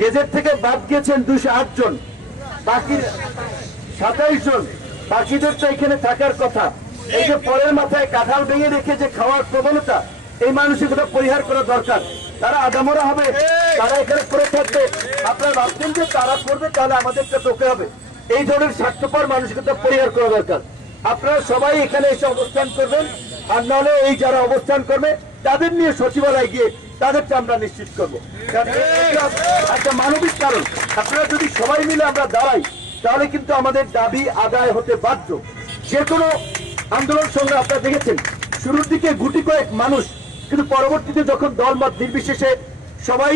Gazette থেকে বাদ গিয়েছেন দুশো আট জন। বাকি সাতাইশ জন। বাকিদের তো এখানে থাকার কথা। এই যে পরের মাথায় কাঁঠাল ভেঙে রেখে যে খাওয়ার প্রবণতা, এই মানসিকতা পরিহার করা দরকার। তারা আদামরা হবে, তারা এখানে করে থাকবে। আপনারা ভাবছেন যে তারা করবে তাহলে আমাদেরটা তোকে হবে। এই ধরনের স্বার্থপর মানসিকতা পরিহার করা দরকার। আপনারা সবাই এখানে এসে অবস্থান করবেন, আর নাহলে এই যারা অবস্থান করবে তাদের নিয়ে সচিবালয় গিয়ে তাদেরটা আমরা নিশ্চিত করব। একটা মানবিক কারণ। আপনারা যদি সবাই মিলে আমরা দাঁড়াই তাহলে কিন্তু আমাদের দাবি আদায় হতে বাধ্য। যে কোনো আন্দোলন সংগ্রাম আপনারা দেখেছেন শুরুর দিকে গুটি কয়েক মানুষ কিন্তু পরবর্তীতে যখন দল দলমত নির্বিশেষে সবাই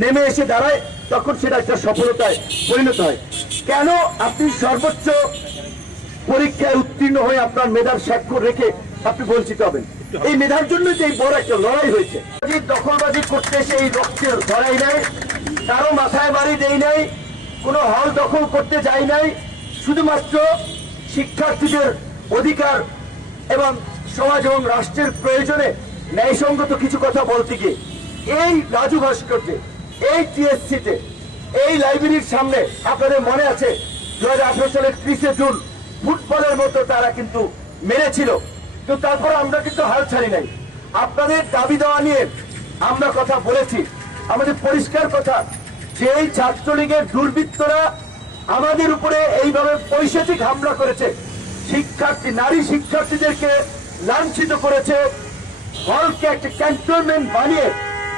নেমে এসে দাঁড়ায় তখন সেটা একটা সফলতায় পরিণত হয়। কেন আপনি সর্বোচ্চ পরীক্ষায় উত্তীর্ণ হয়ে আপনার মেধার স্বাক্ষর রেখে আপনি বঞ্চিত হবেন? এই মেধার জন্য যে বড় একটা লড়াই হয়েছে। দখলবাজি করতে এসে এই রক্তের ধরাই নাই কারও মাথায় বাড়ি দেই নাই, কোনো হল দখল করতে যাই নাই, শুধুমাত্র শিক্ষার্থীদের অধিকার এবং সমাজ এবং রাষ্ট্রের প্রয়োজনে ন্যায়সঙ্গত কিছু কথা বলতে গিয়ে এই রাজু ভাস্কর্যে, এই টিএসসিতে, এই লাইব্রেরির সামনে আপনাদের মনে আছে দু হাজার আঠারো সালের ত্রিশে জুন, ফুটবলের মতো তারা কিন্তু মেরেছিল। তো তারপর আমরা কিন্তু হাল ছাড়ি নাই। আপনাদের দাবি দেওয়া নিয়ে আমরা কথা বলেছি। আমাদের পরিষ্কার কথা যে এই ছাত্রলীগের দুর্বৃত্তরা আমাদের উপরে এইভাবে পৈশাচিক হামলা করেছে, শিক্ষার্থী, নারী শিক্ষার্থীদেরকে লাঞ্ছিত করেছে, হলকে একটা ক্যান্টনমেন্ট বানিয়ে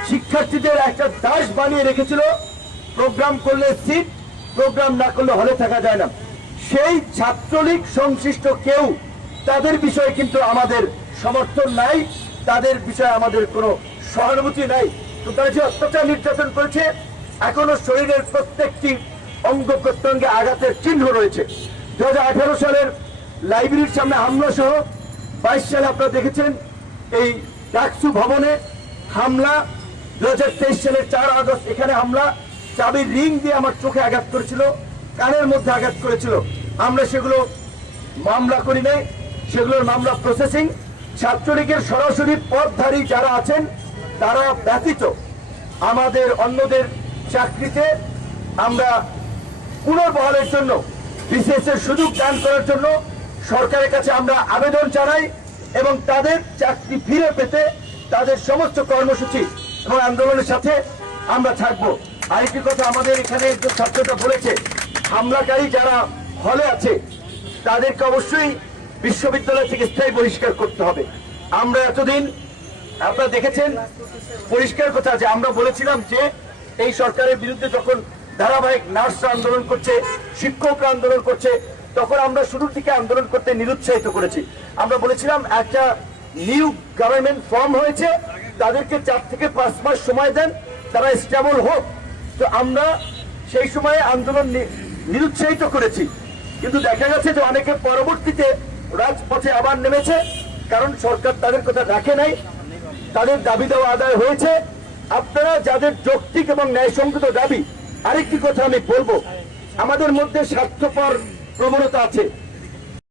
শিক্ষার্থীদের একটা দাস বানিয়ে রেখেছিল। প্রোগ্রাম করলে সিট, প্রোগ্রাম না করলে হলে থাকা যায় না। সেই ছাত্রলীগ সংশ্লিষ্ট কেউ তাদের বিষয়ে কিন্তু আমাদের সমর্থন নাই, তাদের বিষয়ে আমাদের কোনো সহানুভূতি নাই। তো তারা যে অত্যাচার নির্যাতন করেছে, এখনও শরীরের প্রত্যেকটি অঙ্গ প্রত্যঙ্গে আঘাতের চিহ্ন রয়েছে। দু হাজার আঠারো সালের লাইব্রেরির সামনে হামলা সহ বাইশ সালে আপনারা দেখেছেন এই ডাকসু ভবনে হামলা। দু হাজার তেইশ সালের চার আগস্ট এখানে হামলা। চাবির রিং দিয়ে আমার চোখে আঘাত করেছিল, কানের মধ্যে আঘাত করেছিল। আমরা সেগুলো মামলা করি নাই। সেগুলোর মামলা প্রসেসিং ছাত্রলীগের সরাসরি পদধারী যারা আছেন, তারা ব্যতীত আমাদের অন্যদের চাকরিতে আমরা পুনর্বহালের জন্য বিশেষ সুযোগ দান করার জন্য সরকারের কাছে আমরা আবেদন জানাই এবং তাদের চাকরি ফিরে পেতে তাদের সমস্ত কর্মসূচি এবং আন্দোলনের সাথে আমরা থাকব। আরেকটি কথা আমাদের এখানে যে ছাত্রটা বলেছে, হামলাকারী যারা হলে আছে, তাদেরকে অবশ্যই বিশ্ববিদ্যালয় থেকে স্থায়ী বহিষ্কার করতে হবে। আমরা এতদিন, আপনারা দেখেছেন, পরিষ্কার কথা যে আমরা বলেছিলাম যে এই সরকারের বিরুদ্ধে যখন ধারাবাহিক নার্সরা আন্দোলন করছে, শিক্ষকরা আন্দোলন করছে, তখন আমরা শুরুর দিকে আন্দোলন করতে নিরুৎসাহিত করেছি। আমরা বলেছিলাম একটা নিউ গভর্নমেন্ট ফর্ম হয়েছে, তাদেরকে চার থেকে পাঁচ মাস সময় দেন, তারা স্টেবল হোক। তো আমরা সেই সময়ে আন্দোলন নিরুৎসাহিত করেছি। কিন্তু দেখা গেছে যে অনেকে পরবর্তীতে রাজপথে আবার নেমেছে, কারণ সরকার তাদের কথা রাখে নাই, তাদের দাবি দেওয়া আদায় হয়েছে। আপনারা যাদের যৌক্তিক এবং ন্যায়সঙ্গত দাবি, আরেকটি কথা আমি বলব। আমাদের মধ্যে স্বার্থপর প্রবণতা আছে।